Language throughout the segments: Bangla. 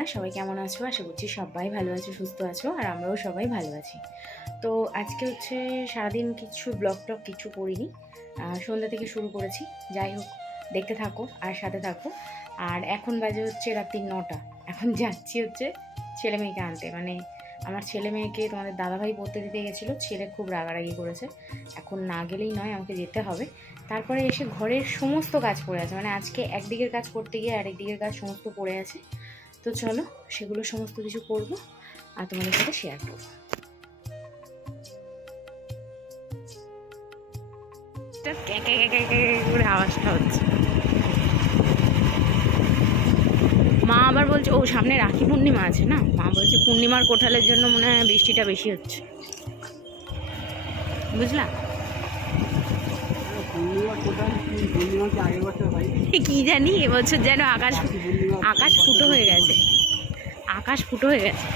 বন্ধুরা, সবাই কেমন আছো? আশা করছি সবাই ভালো আছো, সুস্থ আছো, আর আমরাও সবাই ভালো আছি। তো আজকে হচ্ছে সারাদিন কিছু ব্লগ টক কিছু করিনি, সন্ধ্যা থেকে শুরু করেছি। যাই হোক, দেখতে থাকো আর সাথে থাকো। আর এখন বাজে হচ্ছে রাত্রি 9টা। এখন যাচ্ছি হচ্ছে ছেলে মেয়েকে আনতে, মানে আমার ছেলে মেয়েকে তোমাদের দাদাভাই পড়তে দিতে গেছিলো। ছেলে খুব রাগারাগি করেছে, এখন না গেলেই নয়, আমাকে যেতে হবে। তারপরে এসে ঘরের সমস্ত কাজ পড়ে আছে, মানে আজকে একদিকের কাজ করতে গিয়ে আরেক দিকের কাজ সমস্ত পড়ে আছে। তো চলো, সেগুলো সমস্ত কিছু করবো আর তোমাদের সাথে শেয়ার করবো। করে আওয়াজটা হচ্ছে। মা আবার বলছে, ও সামনে রাখি পূর্ণিমা আছে না, মা বলছে পূর্ণিমার কোঠালের জন্য মনে হয় বৃষ্টিটা বেশি হচ্ছে, বুঝলা? কি জানি, এবছর যেন আকাশ আকাশ ফুটো হয়ে গেছে, আকাশ ফুটো হয়ে গেছে।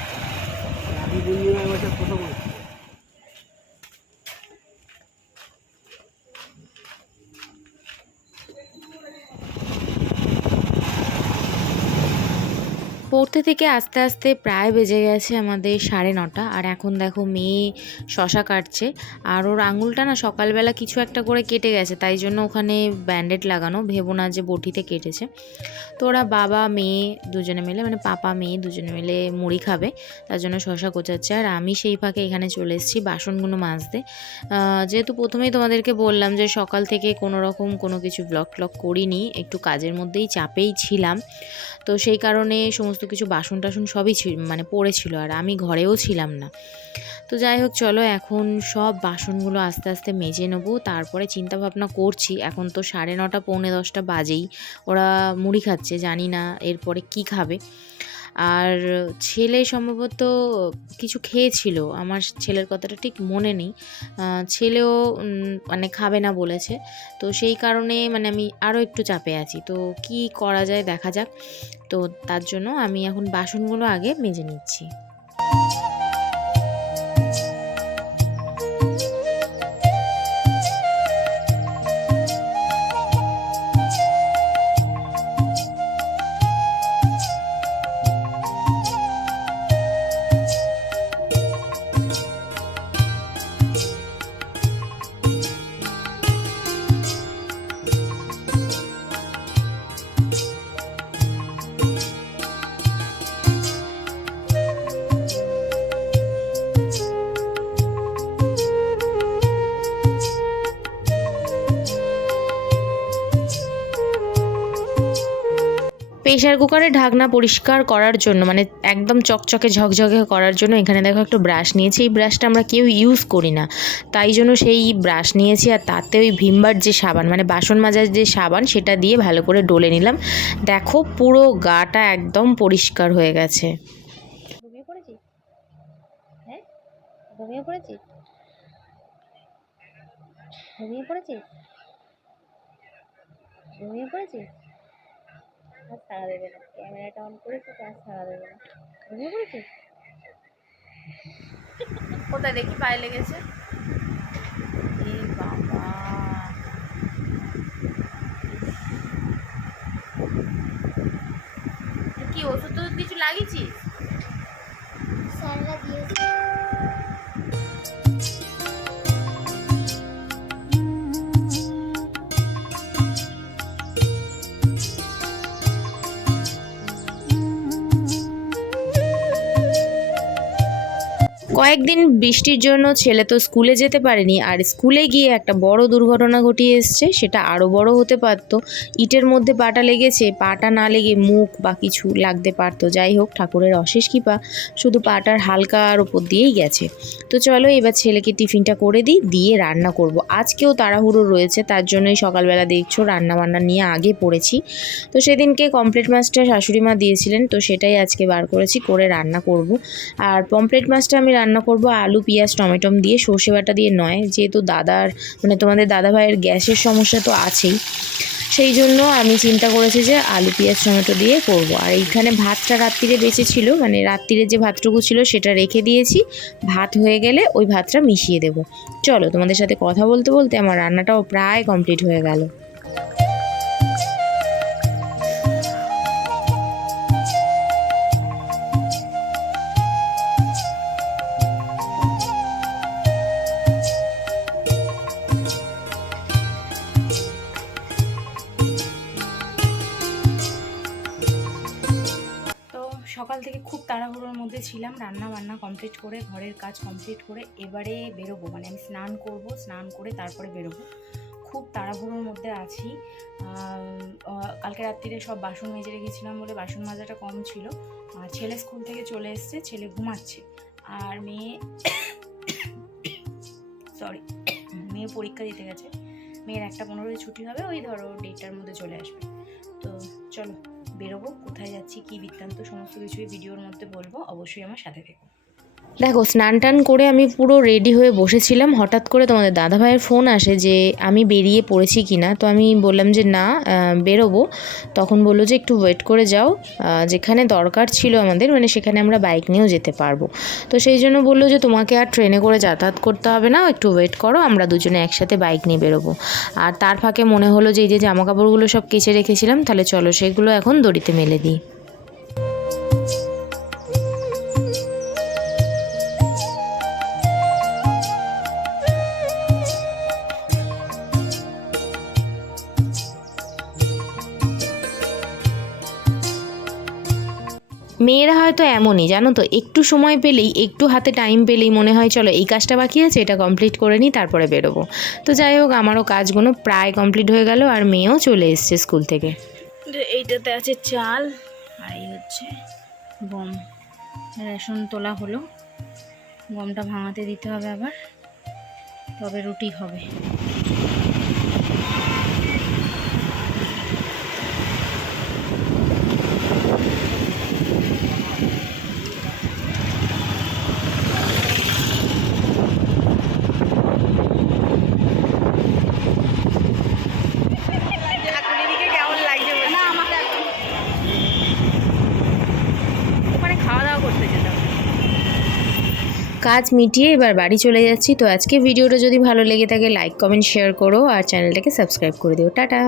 পড়তে থেকে আস্তে আস্তে প্রায় বেজে গেছে আমাদের 9:30, আর এখন দেখো মেয়ে শশা কাটছে। আর ওর আঙুলটা না সকালবেলা কিছু একটা করে কেটে গেছে, তাই জন্য ওখানে ব্যান্ডেড লাগানো, ভেবো না যে বটিতে কেটেছে। তো ওরা বাবা মেয়ে দুজনে মিলে, মানে পাপা মেয়ে দুজনে মিলে মুড়ি খাবে, তার জন্য শশা কোচাচ্ছে। আর আমি সেই ফাঁকে এখানে চলে এসেছি বাসনগুলো মাজতে। যেহেতু প্রথমেই তোমাদেরকে বললাম যে সকাল থেকে কোনো কিছু ব্লগ করিনি, একটু কাজের মধ্যেই চাপেই ছিলাম। তো সেই কারণে সমস্ত কিছু বাসন টাসন সবই মানে পড়েছিল, আর আমি ঘরেও ছিলাম না। তো যাই হোক, চলো এখন সব বাসনগুলো আস্তে আস্তে মেজে নেবো। তারপরে চিন্তা ভাবনা করছি, এখন তো 9:30 পৌনে 10টা বাজেই, ওরা মুড়ি খাচ্ছে, জানি না এরপরে কি খাবে। আর ছেলে সম্ভবত কিছু খেয়েছিল, আমার ছেলের কথাটা ঠিক মনে নেই। ছেলেও মানে খাবে না বলেছে। তো সেই কারণে মানে আমি আরও একটু চাপে আছি, তো কি করা যায় দেখা যাক। তো তার জন্য আমি এখন বাসনগুলো আগে মেজে নিচ্ছি। প্রেশার কুকারের ঢাকনা পরিষ্কার করার জন্য, মানে একদম চকচকে ঝকঝকে করার জন্য এখানে দেখো একটা ব্রাশ নিয়েছি। এই ব্রাশটা আমরা কেউ ইউজ করি না, তাই জন্য সেই ব্রাশ নিয়েছি। আর তাতে ওই ভিমবার যে সাবান, মানে বাসন মাজার যে সাবান, সেটা দিয়ে ভালো করে ডলে নিলাম। দেখো পুরো গাটা একদম পরিষ্কার হয়ে গেছে। ঘুমিয়ে পড়েছিস? হ্যাঁ, ঘুমিয়ে পড়েছিস? ঘুমিয়ে পড়েছিস? ঘুমিয়ে পড়েছিস? আর সাড়া দেবে না, ক্যামেরাটা অন করেছিস আর সাড়া দেবে না। ঘুমিয়ে পড়েছিস? কোথায় দেখি পায়ে লেগেছে? এ বাবা, কি ওষুধ টষুধ কিছু লাগিয়েছিস? স্যাররা দিয়েছে। কয়েকদিন বৃষ্টির জন্য ছেলে তো স্কুলে যেতে পারেনি, আর স্কুলে গিয়ে একটা বড় দুর্ঘটনা ঘটিয়ে এসছে, সেটা আরও বড় হতে পারত। ইটের মধ্যে পাটা লেগেছে, পাটা না লেগে মুখ বা কিছু লাগতে পারতো। যাই হোক, ঠাকুরের অশেষ কৃপা, শুধু পাটার হালকার ওপর দিয়েই গেছে। তো চলো এবার ছেলেকে টিফিনটা করে দিই, দিয়ে রান্না করব। আজকেও তাড়াহুড়ো রয়েছে, তার জন্যই সকালবেলা দেখছো রান্না বান্না নিয়ে আগে পড়েছি। তো সেদিনকে পমফ্রেট মাছটা শাশুড়ি মা দিয়েছিলেন, তো সেটাই আজকে বার করেছি, করে রান্না করব। আর পমফ্রেট মাছটা আমি রান্না করব আলু পেঁয়াজ টমেটম দিয়ে, সর্ষে বাটা দিয়ে নয়, যেহেতু দাদার মানে তোমাদের দাদা ভাইয়ের গ্যাসের সমস্যা তো আছেই, সেই জন্য আমি চিন্তা করেছি যে আলু পেঁয়াজ টমেটো দিয়ে করব। আর এইখানে ভাতটা রাত্রিরে বেঁচেছিল, মানে রাত্রিরে যে ভাতটুকু ছিল সেটা রেখে দিয়েছি, ভাত হয়ে গেলে ওই ভাতটা মিশিয়ে দেব। চলো, তোমাদের সাথে কথা বলতে বলতে আমার রান্নাটাও প্রায় কমপ্লিট হয়ে গেল। তাড়াহুড়োর মধ্যে ছিলাম, রান্না বান্না কমপ্লিট করে ঘরের কাজ কমপ্লিট করে এবারে বেরোবো, মানে আমি স্নান করব, স্নান করে তারপরে বেরোবো। খুব তাড়াহুড়োর মধ্যে আছি। কালকে রাত্রিরে সব বাসন মেজে রেখেছিলাম বলে বাসন মাজাটা কম ছিল। আর ছেলে স্কুল থেকে চলে এসছে, ছেলে ঘুমাচ্ছে। আর মেয়ে মেয়ে পরীক্ষা দিতে গেছে। মেয়ের 1:15 ছুটি হবে, ওই ধরো 1:30টার মধ্যে চলে আসবে। তো চলো বেরোবো, কোথায় যাচ্ছি কী বৃত্তান্ত সমস্ত কিছুই ভিডিওর মধ্যে বলবো, অবশ্যই আমার সাথে থেকো। দেখো স্নান টান করে আমি পুরো রেডি হয়ে বসেছিলাম, হঠাৎ করে তোমাদের দাদাভাইয়ের ফোন আসে যে আমি বেরিয়ে পড়েছি কি না। তো আমি বললাম যে না, বেরোবো। তখন বললো যে একটু ওয়েট করে যাও, যেখানে দরকার ছিল আমাদের, মানে সেখানে আমরা বাইক নিয়েও যেতে পারবো। তো সেই জন্য বললো যে তোমাকে আর ট্রেনে করে যাতায়াত করতে হবে না, একটু ওয়েট করো, আমরা দুজনে একসাথে বাইক নিয়ে বেরোবো। আর তার ফাঁকে মনে হলো যে এই যে জামা কাপড়গুলো সব কেচে রেখেছিলাম, তাহলে চলো সেগুলো এখন দড়িতে মেলে দিই। মেয়েরা হয়তো এমনই, জানো তো, একটু সময় পেলেই, একটু হাতে টাইম পেলেই মনে হয় চলো এই কাজটা বাকি আছে, এটা কমপ্লিট করে নিই, তারপরে বেরোবো। তো যাই হোক, আমারও কাজগুলো প্রায় কমপ্লিট হয়ে গেল, আর মেয়েও চলে এসছে স্কুল থেকে। এইটাতে আছে চাল, আর এই হচ্ছে গম। রেশন তোলা হলো, গমটা ভাঙাতে দিতে হবে আবার, তবে রুটি হবে। কাজ মিটিয়ে এবার বাড়ি চলে যাচ্ছি। তো আজকে ভিডিওটা যদি ভালো লেগে থাকে লাইক কমেন্ট শেয়ার করো, আর চ্যানেলটাকে সাবস্ক্রাইব করে দিও। টাটা।